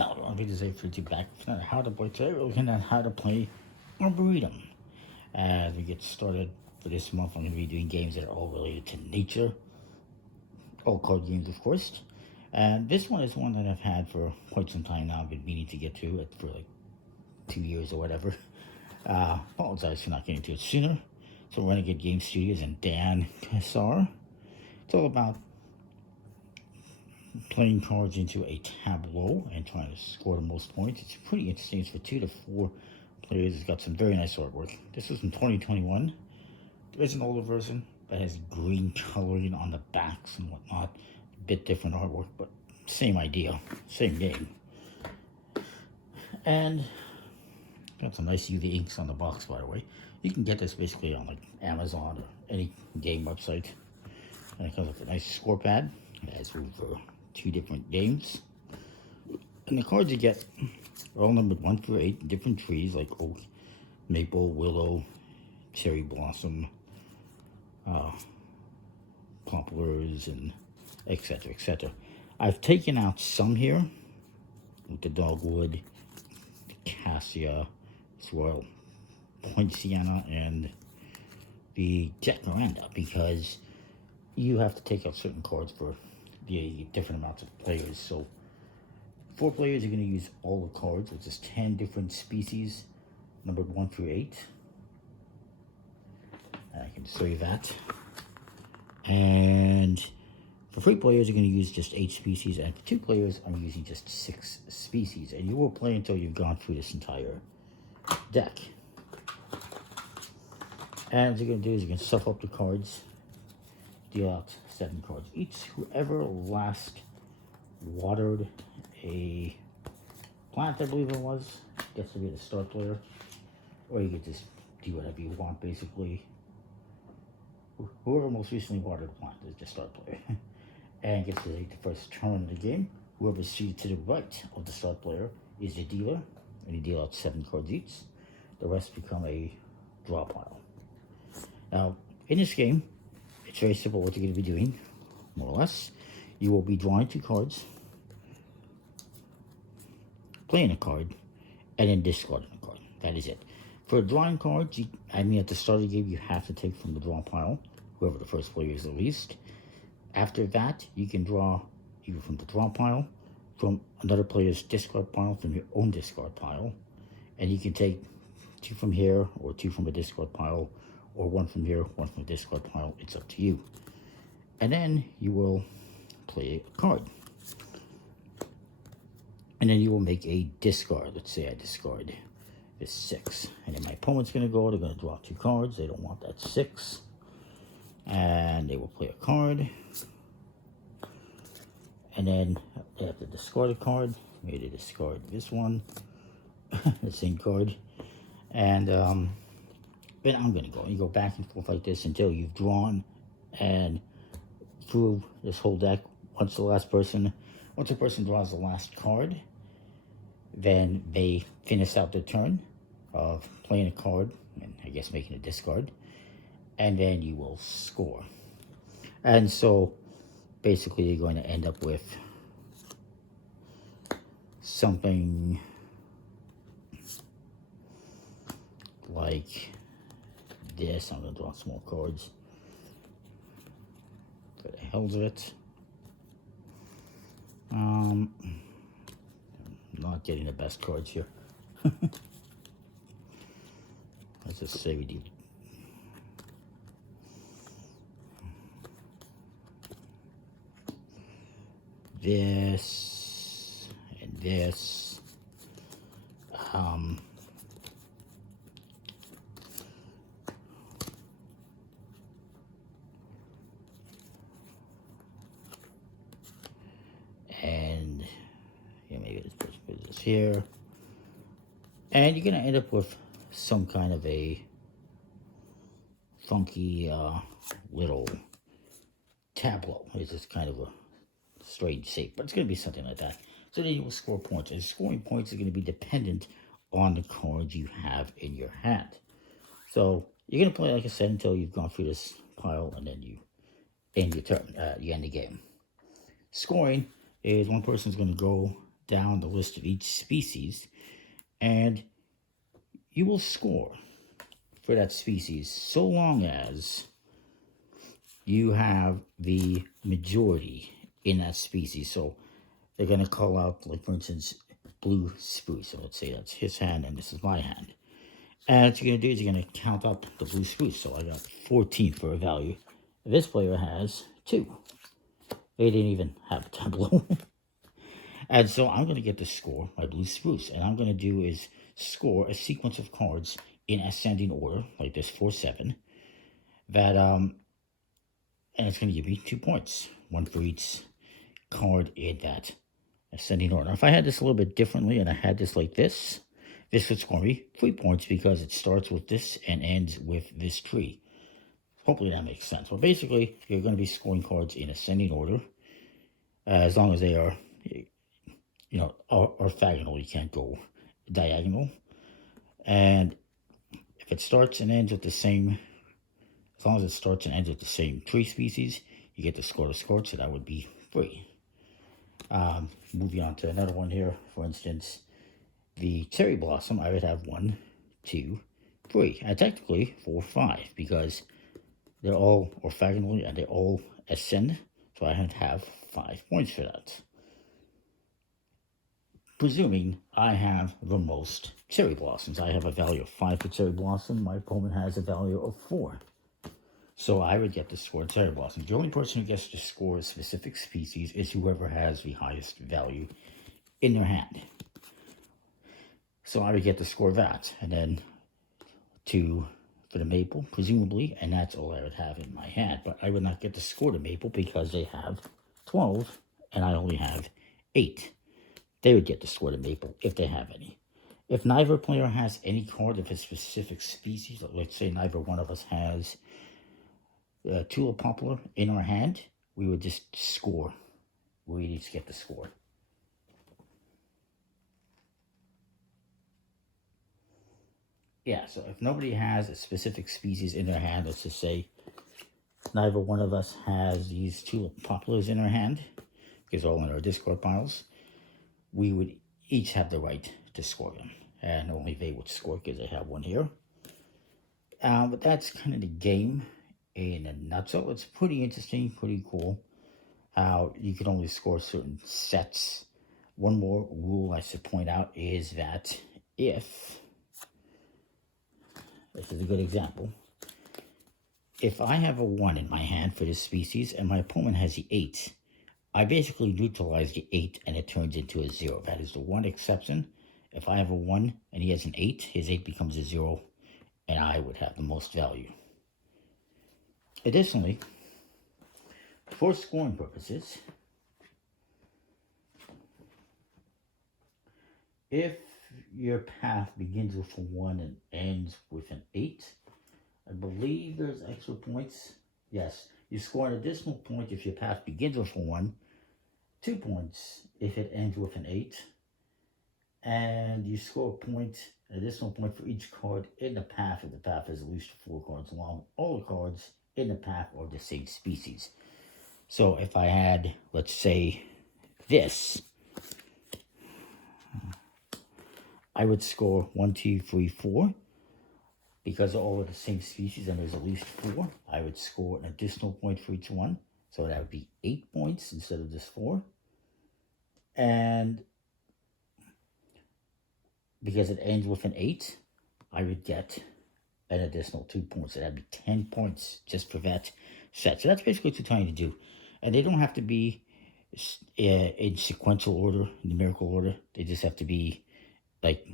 Hello, this is a free back how to play today. We're looking at how to play Arboretum. As we get started for this month, I'm going to be doing games that are all related to nature. All card games, of course. And this one is one that I've had for quite some time now. I've been meaning to get to it for like 2 years or whatever. Apologize for not getting to it sooner. So Renegade Game Studios and Dan Kassar. It's all about playing cards into a tableau and trying to score the most points. It's pretty interesting. It's for 2 to 4 players. It's got some very nice artwork. This is from 2021. There is an older version that has green coloring on the backs and whatnot. A bit different artwork, but same idea, same game. And got some nice UV inks on the box, by the way. You can get this basically on like Amazon or any game website. And it comes with a nice score pad. It has room for 2 different games. And the cards you get are all numbered 1 through 8, different trees like oak, maple, willow, cherry blossom, poplars, and etc. etc. I've taken out some here with the dogwood, the cassia, swirl, poinciana, and the Miranda, because you have to take out certain cards for the different amounts of players. So 4 players are going to use all the cards, which is 10 different species, numbered 1 through 8. And I can show you that. And for 3 players, you're going to use just 8 species, and for 2 players, I'm using just 6 species. And you will play until you've gone through this entire deck. And what you're going to do is you're going to shuffle up the cards, deal out 7 cards each. Whoever last watered a plant, I believe it was, gets to be the start player. Or you can just do whatever you want, basically. Whoever most recently watered a plant is the start player. And gets to take the first turn of the game. Whoever's seated to the right of the start player is the dealer, and you deal out 7 cards each. The rest become a draw pile. Now, in this game, it's very simple what you're going to be doing, more or less. You will be drawing 2 cards, playing a card, and then discarding a card. That is it. For drawing cards, at the start of the game, you have to take from the draw pile, whoever the first player is the least. After that, you can draw either from the draw pile, from another player's discard pile, from your own discard pile, and you can take 2 from here, or 2 from a discard pile, or 1 from here, 1 from the discard pile. It's up to you. And then you will play a card. And then you will make a discard. Let's say I discard this 6. And then my opponent's going to go. They're going to draw 2 cards. They don't want that 6. And they will play a card. And then they have to discard a card. Maybe they discard this one. The same card. And then I'm going to go. You go back and forth like this until you've drawn and through this whole deck. Once a person draws the last card, then they finish out their turn of playing a card and I guess making a discard, and then you will score. And so basically you're going to end up with something like this. I'm going to draw small cards for the hells of it. Not getting the best cards here. Let's just say we do this and this. And yeah, maybe this person puts this here. And you're going to end up with some kind of a funky little tableau. It's just kind of a strange shape, but it's going to be something like that. So then you will score points. And scoring points are going to be dependent on the cards you have in your hand. So you're going to play, like I said, until you've gone through this pile, and then you end your turn, you end the game. Scoring is one person's going to go down the list of each species, and you will score for that species so long as you have the majority in that species. So they're going to call out, like for instance, blue spruce. So let's say that's his hand and this is my hand. And what you're going to do is you're going to count up the blue spruce. So I got 14 for a value. This player has 2. They didn't even have a tableau. And so I'm going to get to score my blue spruce. And I'm going to do is score a sequence of cards in ascending order, like this 4-7. That, and it's going to give me 2 points. 1 for each card in that ascending order. Now, if I had this a little bit differently and I had this like this would score me 3 points because it starts with this and ends with this tree. Hopefully that makes sense. Well, basically, you're going to be scoring cards in ascending order, as long as they are, you know, orthogonal. You can't go diagonal. And if it starts and ends with the same, as long as it starts and ends with the same tree species, you get to score, so that would be 3. Moving on to another one here, for instance, the cherry blossom, I would have 1, 2, 3, and technically 4, 5, because they're all orthogonally and they all ascend, so I would have 5 points for that. Presuming I have the most cherry blossoms. I have a value of 5 for cherry blossom. My opponent has a value of 4. So I would get to score cherry blossom. The only person who gets to score a specific species is whoever has the highest value in their hand. So I would get to score that. And then 2 for the maple, presumably, and that's all I would have in my hand. But I would not get to score the maple because they have 12 and I only have 8. They would get to score the maple if they have any. If neither player has any card of a specific species, let's say neither one of us has tulip poplar in our hand, we would just score. We would each get the score. Yeah, so if nobody has a specific species in their hand, let's just say neither one of us has these tulip poplars in our hand, because they're all in our discard piles, we would each have the right to score them. And only they would score because they have one here. But that's kind of the game in a nutshell. It's pretty interesting, pretty cool how you can only score certain sets. One more rule I should point out is that if, this is a good example, if I have a 1 in my hand for this species and my opponent has the 8, I basically neutralize the 8 and it turns into a 0. That is the one exception. If I have a 1 and he has an 8, his 8 becomes a 0 and I would have the most value. Additionally, for scoring purposes, if your path begins with a 1 and ends with an 8, I believe there's extra points. Yes, you score an additional point if your path begins with a 1, 2 points if it ends with an 8, and you score a point, an additional point for each card in the path if the path is at least 4 cards long. All the cards in the path are the same species. So if I had, let's say, this, I would score 1, 2, 3, 4. Because they're all of the same species and there's at least 4, I would score an additional point for each one. So that would be 8 points instead of just 4. And because it ends with an 8, I would get an additional 2 points. So that'd be 10 points just for that set. So that's basically what you're trying to do. And they don't have to be in sequential order, numerical order. They just have to be like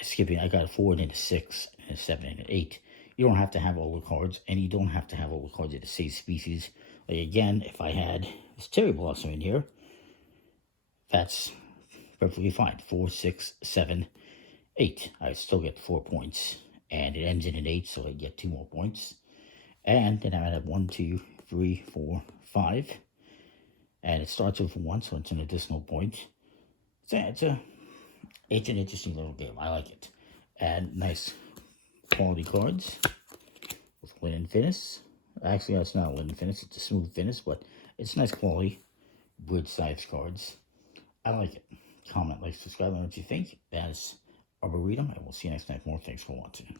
skipping. I got a 4 and then a 6 and a 7 and an 8. You don't have to have all the cards, and you don't have to have all the cards of the same species. Like again, if I had this cherry blossom in here, that's perfectly fine. 4, 6, 7, 8. I still get 4 points, and it ends in an 8, so I get 2 more points. And then I have 1, 2, 3, 4, 5, and it starts with 1, so it's an additional point. It's an interesting little game. I like it. And nice quality cards with linen finish. Actually, it's not a linen finish. It's a smooth finish, but it's nice quality, good size cards. I like it. comment, like, subscribe, and what you think. That is Arboretum, and we'll see you next time. More thanks for watching.